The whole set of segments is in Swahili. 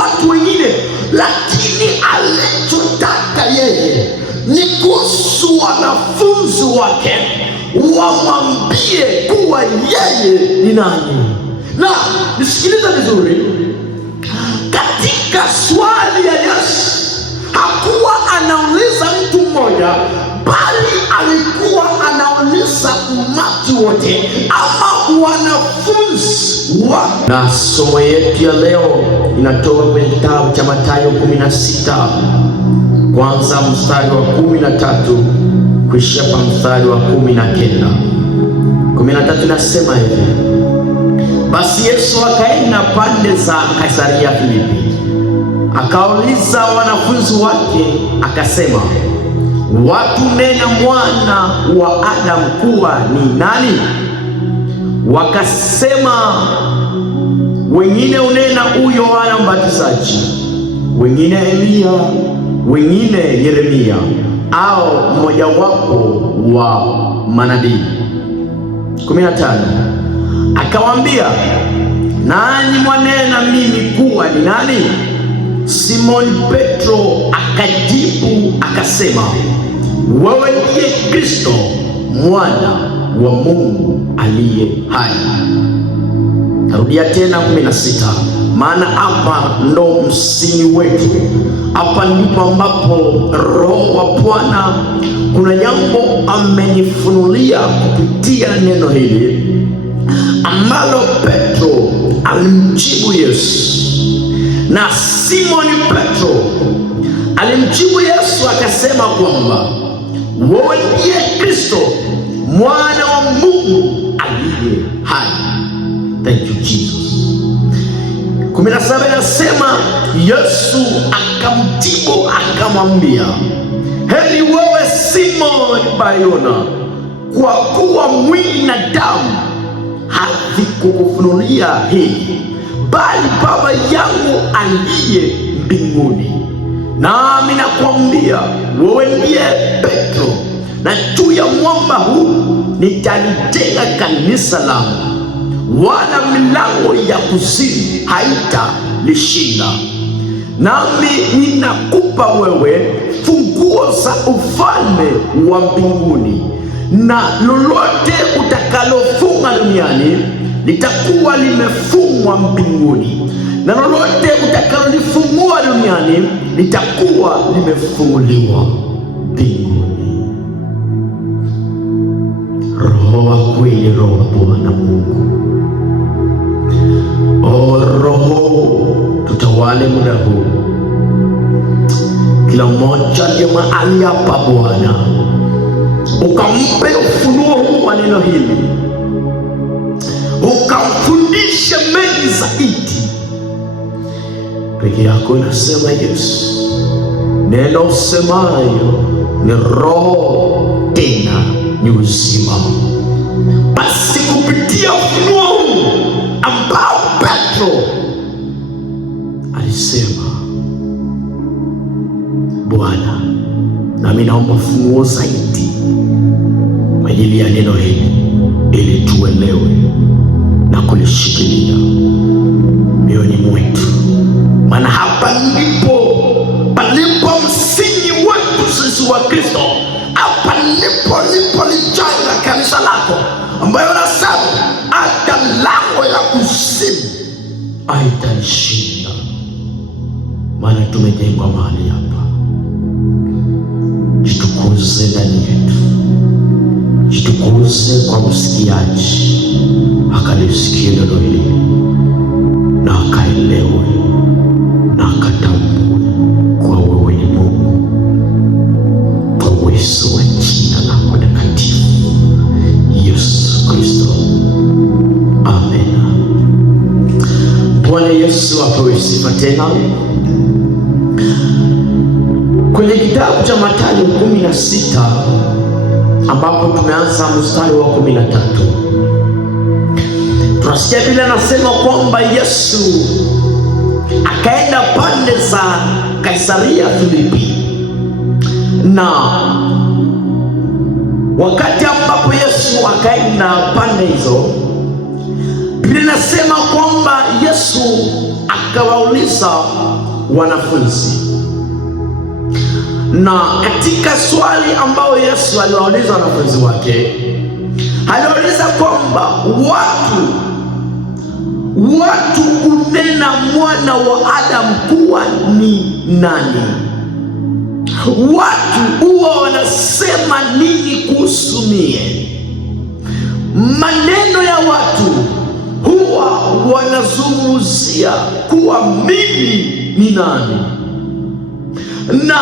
watu wengine, lakini alichotaka yeye ni kuhusu wanafunzi wake wamwambie kuwa yeye ni nani. Na nisikilize vizuri, katika swali ya Yesu hakuwa anauliza mtu mmoja, bali alikuwa anauliza umati wote ama wanafunzi wa. Na somo yetu ya leo inatoka kwenye kitabu cha Mathayo 16 kwanza mstari wa 13 kuishia pa mstari wa 19. 13 nasema hivi: basi Yesu akaenda pande za Kaisaria Filipi, akauliza wanafunzi wake akasema, watu nena mwana wa Adamu kuwa ni nani? Wakasema, wengine unena huyo Yohana Mbatizaji, wengine Eliya, wengine Yeremia au mmojawapo wa manabii. 15 akawaambia, nanyi mwanena mimi kuwa ni nani? Simoni Petro akajibu akasema, wewe ndiye Kristo mwana wa Mungu aliye hai. Narudia tena 16, maana hapa ndo msingi wetu. Hapa ndipo ambapo Roho wa Bwana kuna jambo amenifunulia kupitia neno hili ambalo Petro alimjibu Yesu. Na Simoni Petro alimjibu Yesu akasema kwamba wewe ndiye Kristo mwana wa Mungu aliye hai. Thank you Jesus. 17 nasema Yesu akamjibu akamwambia, heri wewe Simoni Bayona, kwa kuwa mwili na damu havikukufunulia hili, bali Baba yangu aliye mbinguni. Nami nakwambia wewe ndiye Petro, na juu ya mwamba huu nitalijenga kanisa langu, wala milango ya kuzimu haitalishinda. Nami ninakupa wewe funguo za ufalme wa mbinguni, na lolote utakalofunga duniani litakuwa limefungwa mbinguni, na lolote utakalolifungua duniani litakuwa limefunguliwa mbinguni. Roho wa kweli, Roho wa Bwana Mungu, o Roho, tutawale muda huu. Kila mmoja aliye mahali hapa Bwana, ukampe ufunuo huu wa neno hili, ukamfundishe mengi zaidi. Peke yako inasema Yesu, neno usemayo ni roho tena ni uzima. Basi kupitia ufunuo huu ambao Petro alisema, Bwana, nami naomba funguo zaidi kwa ajili ya neno hili, ili tuelewe na kulishikilia mioyoni mwetu, maana hapa ndipo palipo msingi wetu sisi wa Kristo. Hapa ndipo lijenga kanisa lako, ambayo nasema hata milango ya kuzimu haitalishinda, maana tumejengwa mahali hapa. Jitukuze ndani yetu, jitukuze kwa msikiaji, akalisikia neno hili na akaelewe na akatambue kwa wewe ni Mungu, kwa uwezo wa jina lako takatifu Yesu Kristo. Amen. Bwana Yesu apewe sifa tena. Kwenye kitabu cha Mathayo 16 ambapo tumeanza mstari wa 13, tunasikia vile anasema kwamba Yesu akaenda pande za Kaisaria Filipi, na wakati ambapo Yesu akaenda pande hizo, Biblia inasema kwamba Yesu akawauliza wanafunzi, na katika swali ambao Yesu aliwauliza wanafunzi wake, aliwauliza kwamba watu unena mwana wa Adamu kuwa ni nani? Watu huwa wanasema nini kuhusu mie? Maneno ya watu huwa wanazungumzia kuwa mimi ni nani. Na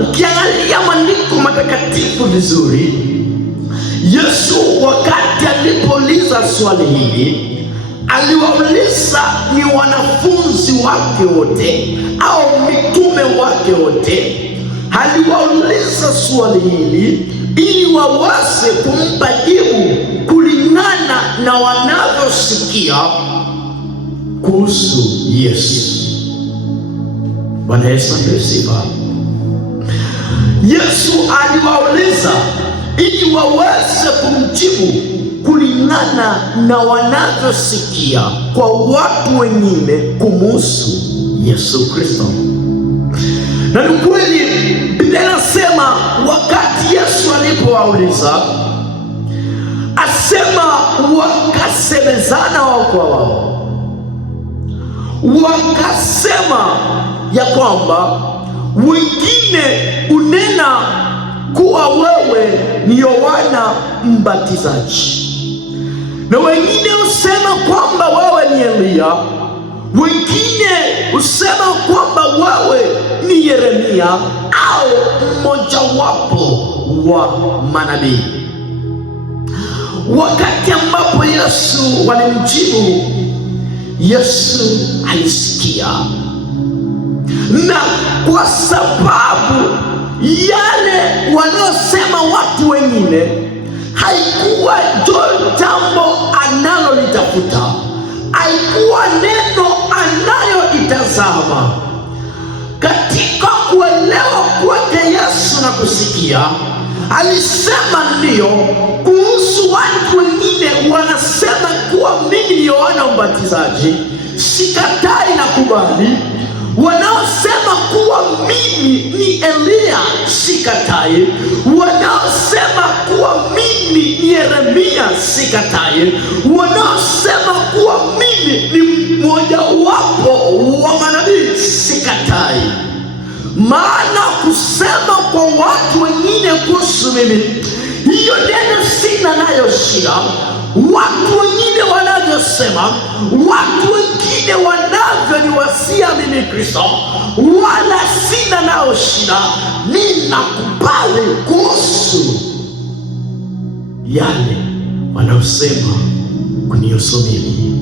ukiangalia maandiko matakatifu vizuri, Yesu wakati alipouliza swali hili, aliwauliza ni wanafunzi wake wote au mitume wake wote. Aliwauliza swali hili ili waweze kumpa jibu kulingana na wanavyosikia kuhusu Yesu. Bwana Yesu asifiwe. Yesu aliwauliza ili waweze kumjibu kulingana na wanavyosikia kwa watu wengine kumuhusu Yesu Kristo. Na ni kweli Biblia inasema wakati Yesu alipowauliza, asema wakasemezana wao kwa wao, wakasema ya kwamba wengine unena kuwa wewe ni Yohana Mbatizaji, na wengine usema kwamba wewe ni Elia, wengine usema kwamba wewe ni Yeremia au mmojawapo wa manabii. Wakati ambapo Yesu walimjibu, Yesu alisikia, na kwa sababu yale wanaosema watu wengine haikuwa jambo analolitafuta, haikuwa neno anayoitazama. Katika kuelewa kwake Yesu na kusikia, alisema ndiyo kuhusu watu wengine wanasema kuwa mimi ni Yohana Mbatizaji, sikatai na kubali. Wanaosema kuwa mimi ni Elia, sikatai. Wanaosema kuwa mimi ni Yeremia, sikatai. Wanaosema kuwa mimi ni mmoja wapo wa manabii, sikatai. Maana kusema kwa watu wengine kuhusu mimi, hiyo neno sina nayo shida. Watu wengine wanavyosema, watu wengine wanavyoniwasia mimi Kristo, wala sina nao shida. Ninakubali kuhusu yale wanaosema kunihusu mimi.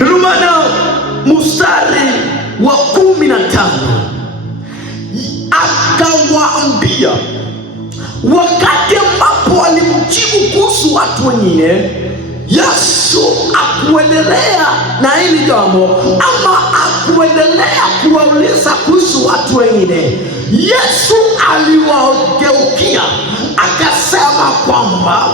Ndio maana mstari wa 15 akawaambia, wakati ambapo alimjibu kuhusu watu wengine, Yesu akuendelea na hili jambo ama akuendelea kuwauliza kuhusu watu wengine. Yesu aliwageukia akasema kwamba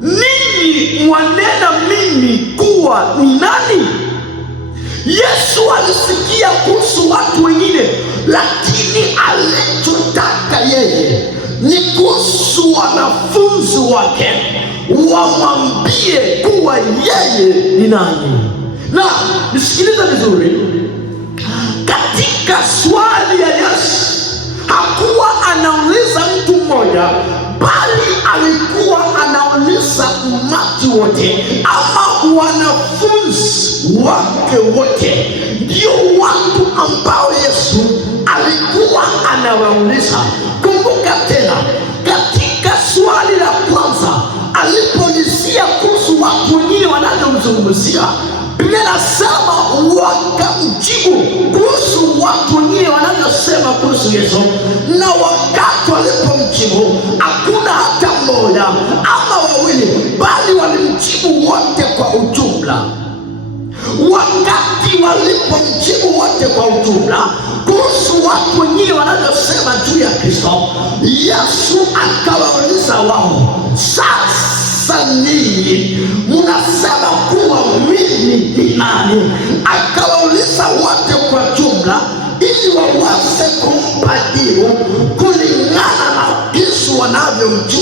ninyi mwanena mimi kuwa ni nani? Yesu alisikia kuhusu watu wengine, lakini alichotaka yeye ni kuhusu wanafunzi wake wamwambie kuwa yeye ni nani. Na nisikilize vizuri, katika swali ya Yesu hakuwa anauliza mtu mmoja, bali alikuwa anauliza umati wote ama wanafunzi wake wote. Ndio watu ambao Yesu alikuwa anawauliza. Kumbuka tena, katika swali la kwanza alipolizia kuhusu watu wengine wanavyomzungumzia, Biblia inasema wakamjibu kuhusu watu wengine wanavyosema kuhusu Yesu. Na wakati walipomjibu, hakuna hata mmoja ama wawili, bali walimjibu wote kwa ujumla. Wakati walipomjibu wote kwa ujumla kuhusu watu wengine wanavyosema juu ya Kristo, Yesu akawauliza wao, sasa hasa ninyi mnasema kuwa mimi ni nani? Akawauliza wote kwa jumla ili waweze kumpa jibu kulingana na jinsi wanavyomjua.